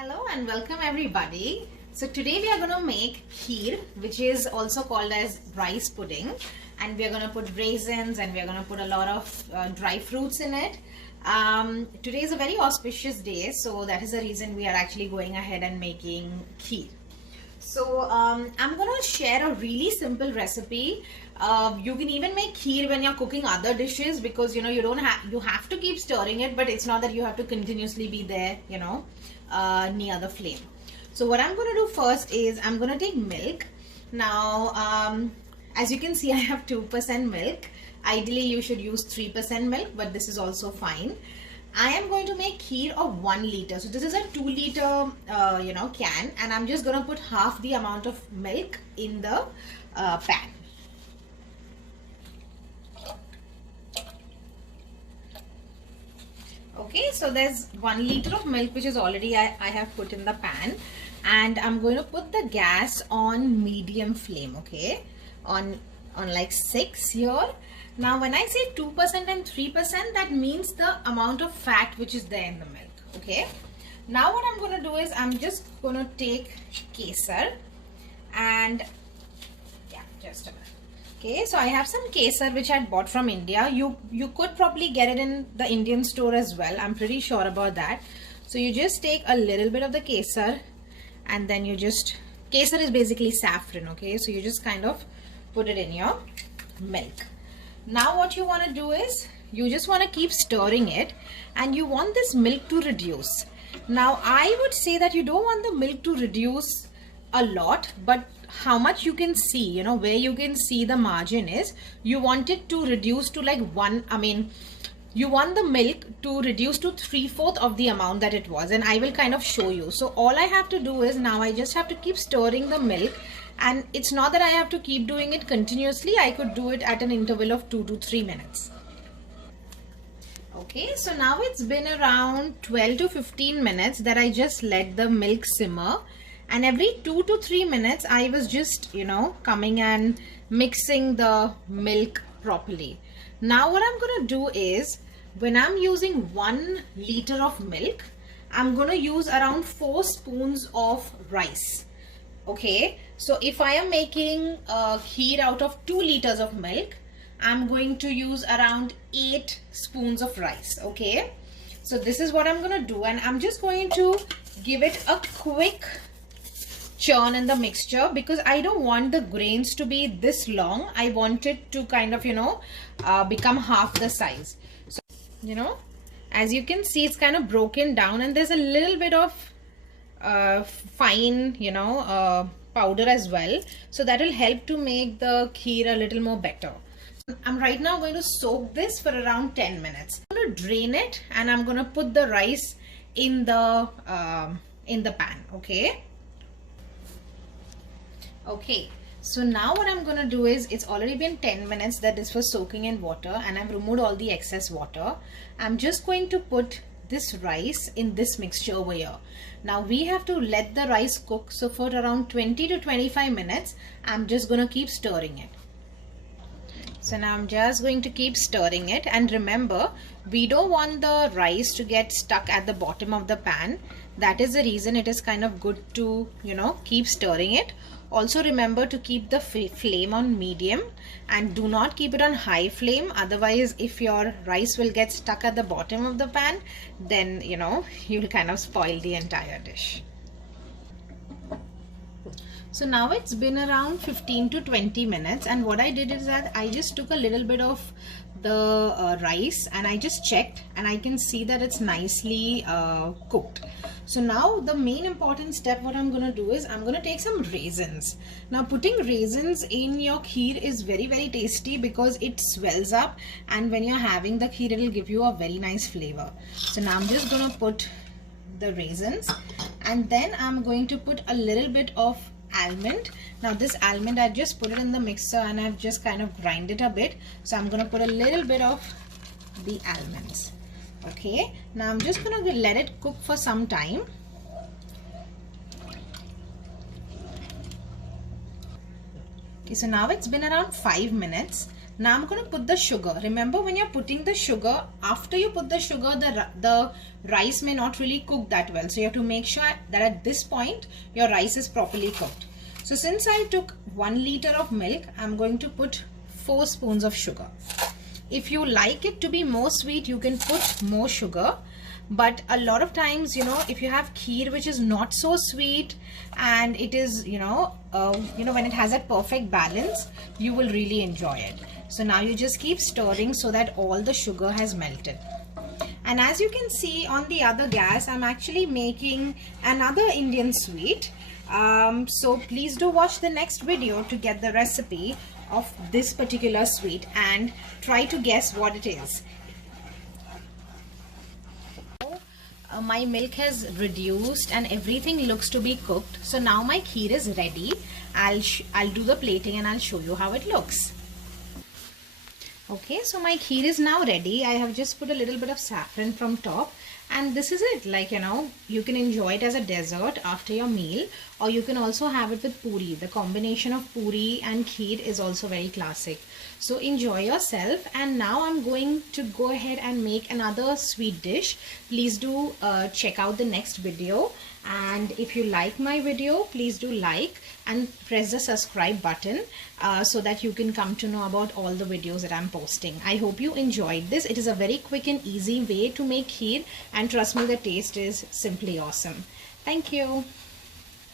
Hello and welcome everybody. So today we are going to make kheer, which is also called as rice pudding, and we are going to put raisins and we are going to put a lot of dry fruits in it. Today is a very auspicious day, so that is the reason we are actually going ahead and making kheer. So I'm going to share a really simple recipe. You can even make kheer when you're cooking other dishes, because you have to keep stirring it, but it's not that you have to continuously be there, near the flame. So what I'm going to do first is I'm going to take milk. Now as you can see, I have 2% milk. Ideally you should use 3% milk, but this is also fine. I am going to make kheer of 1 liter. So this is a 2 liter can, and I'm just going to put half the amount of milk in the pan. Okay, so there's 1 liter of milk which is already I have put in the pan, and I'm going to put the gas on medium flame, okay, on like 6 here. Now when I say 2% and 3%, that means the amount of fat which is there in the milk, okay. Now what I'm going to do is I'm just going to take kesar, and yeah, just a minute. Okay, so I have some kesar which I had bought from India. You could probably get it in the Indian store as well. I'm pretty sure about that. So you just take a little bit of the kesar, and then kesar is basically saffron, okay. So you just kind of put it in your milk. Now what you want to do is you just want to keep stirring it, and you want this milk to reduce. Now I would say that you don't want the milk to reduce a lot, but how much you can see, where you can see the margin is, you want it to reduce to like you want the milk to reduce to 3/4 of the amount that it was, and I will kind of show you. So all I have to do is now I just have to keep stirring the milk, and it's not that I have to keep doing it continuously. I could do it at an interval of 2 to 3 minutes. Okay, so now it's been around 12 to 15 minutes that I just let the milk simmer, and every 2 to 3 minutes I was just coming and mixing the milk properly. Now what I'm going to do is, when I'm using 1 liter of milk, I'm going to use around 4 spoons of rice. Okay, so if I am making a kheer out of 2 liters of milk, I'm going to use around 8 spoons of rice. Okay, so this is what I'm going to do, and I'm just going to give it a quick churn in the mixture, because I don't want the grains to be this long. I want it to kind of become half the size. So as you can see, it's kind of broken down, and there's a little bit of fine powder as well, so that will help to make the kheer a little more better. I'm right now going to soak this for around 10 minutes. I'm going to drain it, and I'm going to put the rice in the pan. Okay, so now what I'm going to do is, it's already been 10 minutes that this was soaking in water, and I've removed all the excess water. I'm just going to put this rice in this mixture over here. Now we have to let the rice cook, so for around 20 to 25 minutes I'm just going to keep stirring it. So now I'm just going to keep stirring it, and remember, we don't want the rice to get stuck at the bottom of the pan. That is the reason it is kind of good to keep stirring it. Also remember to keep the flame on medium, and do not keep it on high flame. Otherwise, if your rice will get stuck at the bottom of the pan, then you'll kind of spoil the entire dish. So now it's been around 15 to 20 minutes, and what I did is that I just took a little bit of the rice and I just checked, and I can see that it's nicely cooked. So now the main important step, what I'm going to do is I'm going to take some raisins. Now putting raisins in your kheer is very, very tasty, because it swells up, and when you're having the kheer, it will give you a very nice flavor. So now I'm just going to put the raisins, and then I'm going to put a little bit of almond. Now this almond, I just put it in the mixer and I've just kind of grind it a bit. So I'm going to put a little bit of the almonds. Okay, now I'm just going to let it cook for some time. Okay, so now it's been around 5 minutes. Now I'm going to put the sugar. Remember, when you're putting the sugar, after you put the sugar, the rice may not really cook that well. So you have to make sure that at this point your rice is properly cooked. So since I took 1 liter of milk, I'm going to put 4 spoons of sugar. If you like it to be more sweet, you can put more sugar. But a lot of times, you know, if you have kheer which is not so sweet and it is, when it has that perfect balance, you will really enjoy it. So now you just keep stirring so that all the sugar has melted. And as you can see on the other gas, I'm actually making another Indian sweet. So please do watch the next video to get the recipe of this particular sweet and try to guess what it is. My milk has reduced and everything looks to be cooked. So now my kheer is ready. I'll do the plating and I'll show you how it looks. Okay, so my kheer is now ready. I have just put a little bit of saffron from top, and this is it. Like, you know, you can enjoy it as a dessert after your meal, or you can also have it with puri. The combination of puri and kheer is also very classic. So enjoy yourself. And now I'm going to go ahead and make another sweet dish. Please do check out the next video. And if you like my video, please do like and press the subscribe button so that you can come to know about all the videos that I'm posting. I hope you enjoyed this. It is a very quick and easy way to make kheer, and trust me, the taste is simply awesome. Thank you.